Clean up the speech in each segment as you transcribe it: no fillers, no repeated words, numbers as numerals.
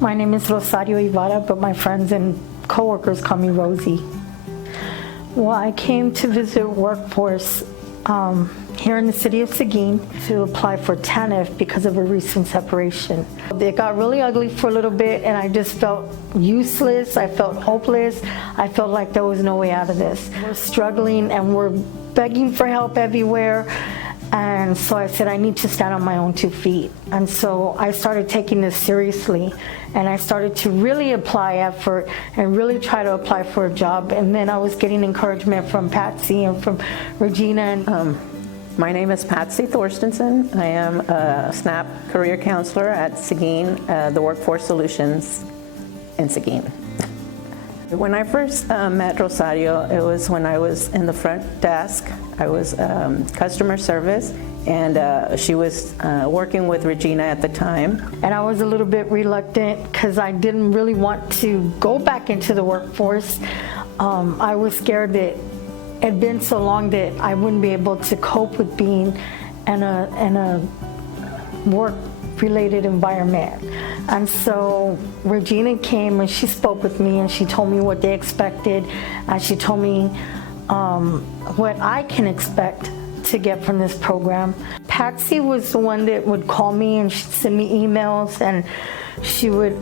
My name is Rosario Ybarra, but my friends and coworkers call me Rosie. Well, I came to visit workforce here in the city of Seguin to apply for TANF because of a recent separation. It got really ugly for a little bit and I just felt useless. I felt hopeless. I felt like there was no way out of this. We're struggling and we're begging for help everywhere. And so I said, I need to stand on my own 2 feet. And so I started taking this seriously. And I started to really apply effort and really try to apply for a job. And then I was getting encouragement from Patsy and from Regina. My name is Patsy Thorstensen. I am a SNAP career counselor at Seguin, the Workforce Solutions in Seguin. When I first met Rosario, it was when I was in the front desk. I was customer service, and she was working with Regina at the time. And I was a little bit reluctant because I didn't really want to go back into the workforce. I was scared that it had been so long that I wouldn't be able to cope with being in a work-related environment. And so Regina came and she spoke with me and she told me what they expected, and she told me what I can expect to get from this program. Patsy was the one that would call me and she'd send me emails and she would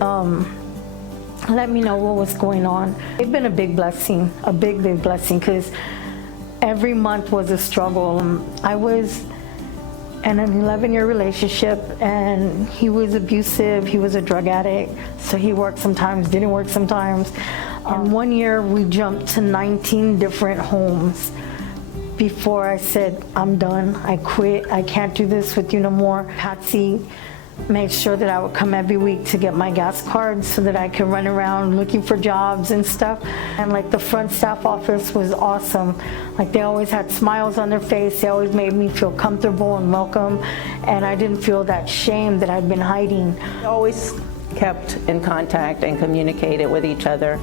let me know what was going on. It's been a big blessing, a big blessing, because every month was a struggle. I was in an 11-year relationship and he was abusive, he was a drug addict, so he worked sometimes, didn't work sometimes. And 1 year we jumped to 19 different homes before I said, I'm done, I quit, I can't do this with you no more. Patsy made sure that I would come every week to get my gas card so that I could run around looking for jobs and stuff. And like the front staff office was awesome. Like they always had smiles on their face. They always made me feel comfortable and welcome. And I didn't feel that shame that I'd been hiding. We always kept in contact and communicated with each other.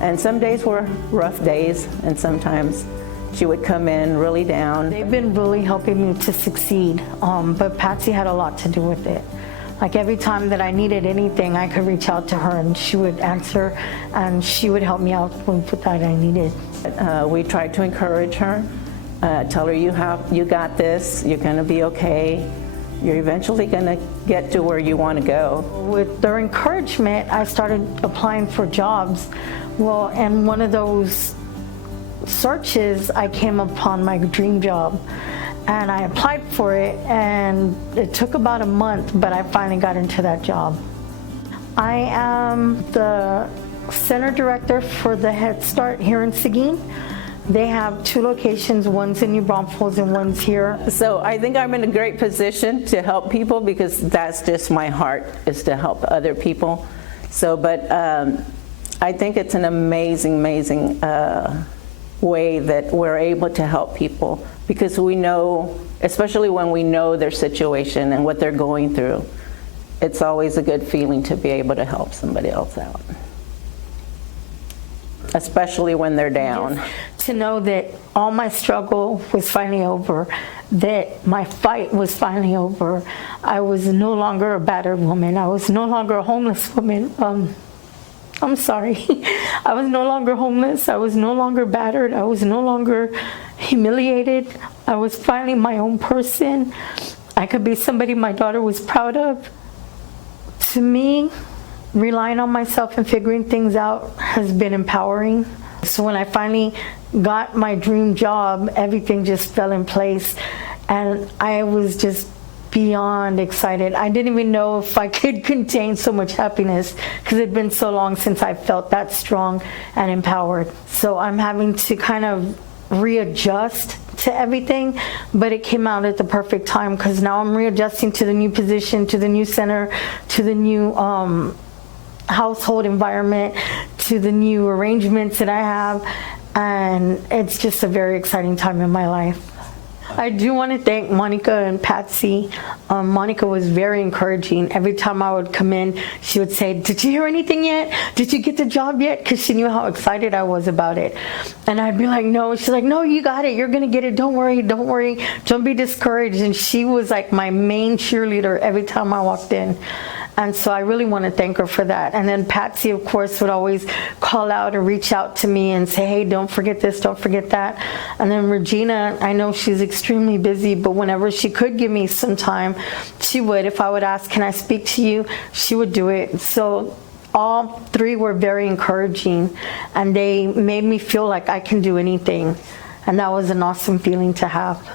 And some days were rough days, and sometimes she would come in really down. They've been really helping me to succeed, but Patsy had a lot to do with it. Like every time that I needed anything, I could reach out to her and she would answer and she would help me out with what I needed. We tried to encourage her, tell her you got this, you're gonna be okay, you're eventually gonna get to where you wanna go. With their encouragement, I started applying for jobs. Well, and one of those searches, I came upon my dream job. And I applied for it, and it took about a month, but I finally got into that job. I am the center director for the Head Start here in Seguin. They have 2 locations, one's in New Braunfels and one's here. So I think I'm in a great position to help people because that's just my heart, is to help other people. So, but I think it's an amazing way that we're able to help people, because we know, especially when we know their situation and what they're going through, it's always a good feeling to be able to help somebody else out, especially when they're down. Just to know that all my struggle was finally over, that my fight was finally over. I was no longer a battered woman. I was no longer a homeless woman. I'm sorry. I was no longer homeless. I was no longer battered. I was no longer humiliated. I was finally my own person. I could be somebody my daughter was proud of. To me, relying on myself and figuring things out has been empowering. So when I finally got my dream job, everything just fell in place. And I was just beyond excited. I didn't even know if I could contain so much happiness because it'd been so long since I felt that strong and empowered. So I'm having to kind of readjust to everything, but it came out at the perfect time because now I'm readjusting to the new position, to the new center, to the new household environment, to the new arrangements that I have, and it's just a very exciting time in my life. I do want to thank Monica and Patsy. Monica was very encouraging. Every time I would come in, she would say, did you hear anything yet? Did you get the job yet? Because she knew how excited I was about it. And I'd be like, no. She's like, no, you got it. You're going to get it. Don't worry. Don't worry. Don't be discouraged. And she was like my main cheerleader every time I walked in. And so I really want to thank her for that. And then Patsy, of course, would always call out or reach out to me and say, hey, don't forget this, don't forget that. And then Regina, I know she's extremely busy, but whenever she could give me some time, she would. If I would ask, can I speak to you? She would do it. So all three were very encouraging, and they made me feel like I can do anything. And that was an awesome feeling to have.